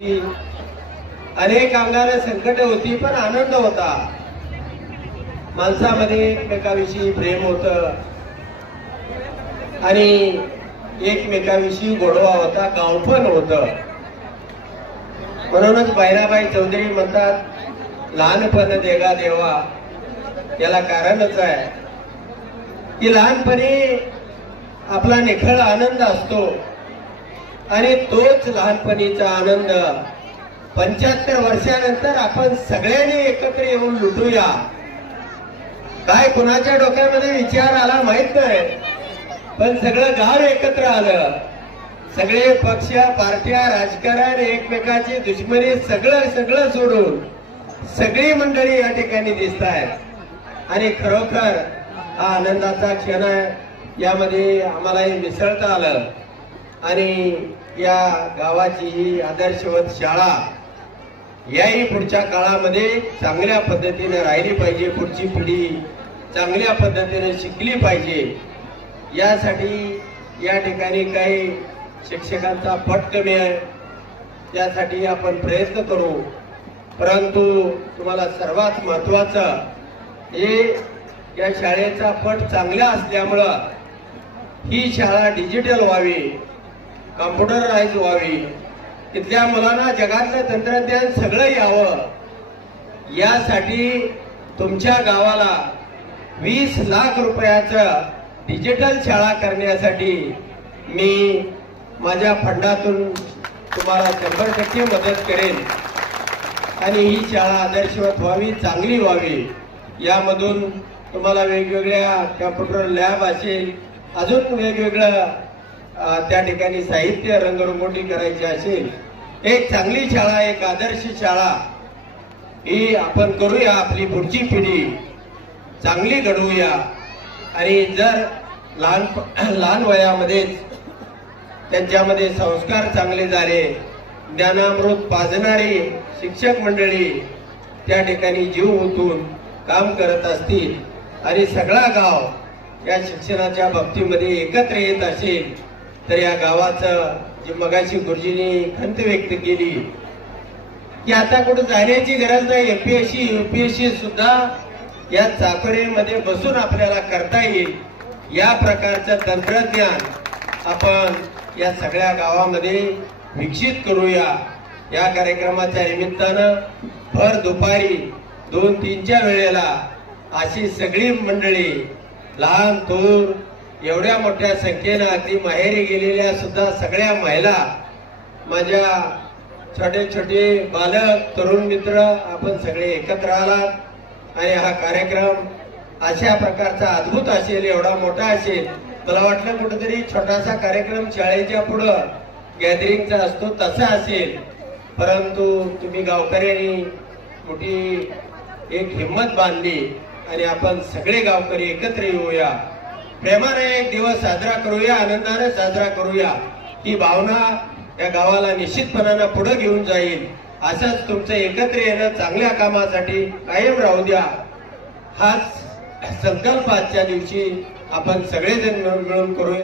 अनेक अंगाला संकट होती पण आनंद होता. माणसामध्ये एकमेकाविषयी प्रेम होत. आणि एकमेकाविषयी गोडवा होता गावपण होत. म्हणूनच बैराबाई चौधरी म्हणतात लहानपण देगा देवा. याला कारणच आहे. की लहानपणी आपला निखळ आनंद असतो. आणि तोच लहानपणीचा आनंद. पंच्याहत्तर वर्षानंतर आपण सगळ्यांनी एकत्र येऊन लुटूया. काय कुणाच्या डोक्यामध्ये विचार आला माहीत नाही. पण सगळं गाव एकत्र आलं. सगळे पक्ष पार्ट्या राजकारण एकमेकाची दुश्मनी सगळं सगळं सोडून सगळी मंडळी या ठिकाणी दिसत आहेत. आणि खरोखर हा आनंदाचा क्षण आहे. यामध्ये आम्हालाही मिसळता आलं. आणि या गावाची ही आदर्शवत शाळा याही पुढच्या काळामध्ये चांगल्या पद्धतीने राहिली पाहिजे पुढची पिढी चांगल्या पद्धतीने शिकली पाहिजे. यासाठी या ठिकाणी काही शिक्षकांचा पट कमी आहे. त्यासाठी आपण प्रयत्न करू. परंतु तुम्हाला सर्वात महत्वाचं हे या शाळेचा पट चांगला असल्यामुळं ही शाळा डिजिटल व्हावी. कॉम्प्युटराईज व्हावी. तिथल्या मुलांना जगातलं तंत्रज्ञान सगळं यावं. यासाठी तुमच्या गावाला वीस लाख रुपयाचं डिजिटल शाळा करण्यासाठी मी माझ्या फंडातून तुम्हाला शंभर टक्के मदत करेन. आणि ही शाळा आदर्शवत व्हावी चांगली व्हावी. यामधून तुम्हाला वेगवेगळ्या कॉम्प्युटर लॅब असेल अजून वेगवेगळं त्या ठिकाणी साहित्य रंगरंगोटी करायची असेल एक चांगली शाळा एक आदर्श शाळा ही आपण करूया आपली पुढची पिढी. चांगली घडवूया. आणि जर लहान लहान वयामध्येच त्यांच्यामध्ये संस्कार चांगले झाले ज्ञानामृत पाजणारी शिक्षक मंडळी त्या ठिकाणी जीव ओतून काम करत असतील आणि सगळा गाव या शिक्षणाच्या बाबतीमध्ये एकत्र येत असेल तर या गावाचं जी मगाशी गुरुजींनी खंत व्यक्त केली की आता कुठं जाण्याची गरज नाही. एपीएससी युपीएससी सुद्धा या चाकरीमध्ये बसून आपल्याला करता येईल. या प्रकारचं तंत्रज्ञान आपण या सगळ्या गावामध्ये विकसित करूया. या कार्यक्रमाच्या निमित्तानं भर दुपारी दोन तीनच्या वेळेला अशी सगळी मंडळी लहान थोर एवढ्या मोठ्या संख्येनं अगदी माहेरी गेलेल्या सुद्धा सगळ्या महिला माझ्या छोटे छोटे बालक तरुण मित्र आपण सगळे एकत्र आलात. आणि हा कार्यक्रम अशा प्रकारचा अद्भुत असेल एवढा मोठा असेल. मला वाटलं कुठेतरी छोटासा कार्यक्रम शाळेच्या पुढं गॅदरिंगचा असतो तसा असेल. परंतु तुम्ही गावकऱ्यांनी मोठी एक हिंमत बांधली. आणि आपण सगळे गावकरी एकत्र येऊया. प्रेमाने एक दिवस साजरा करूया आनंदाने साजरा करूया. ही भावना या गावाला निश्चितपणानं पुढे घेऊन जाईल. असंच तुमचं एकत्र येणं चांगल्या कामासाठी कायम राहू द्या. हाच संकल्प आजच्या दिवशी आपण सगळेजण मिळून मिळून करूया.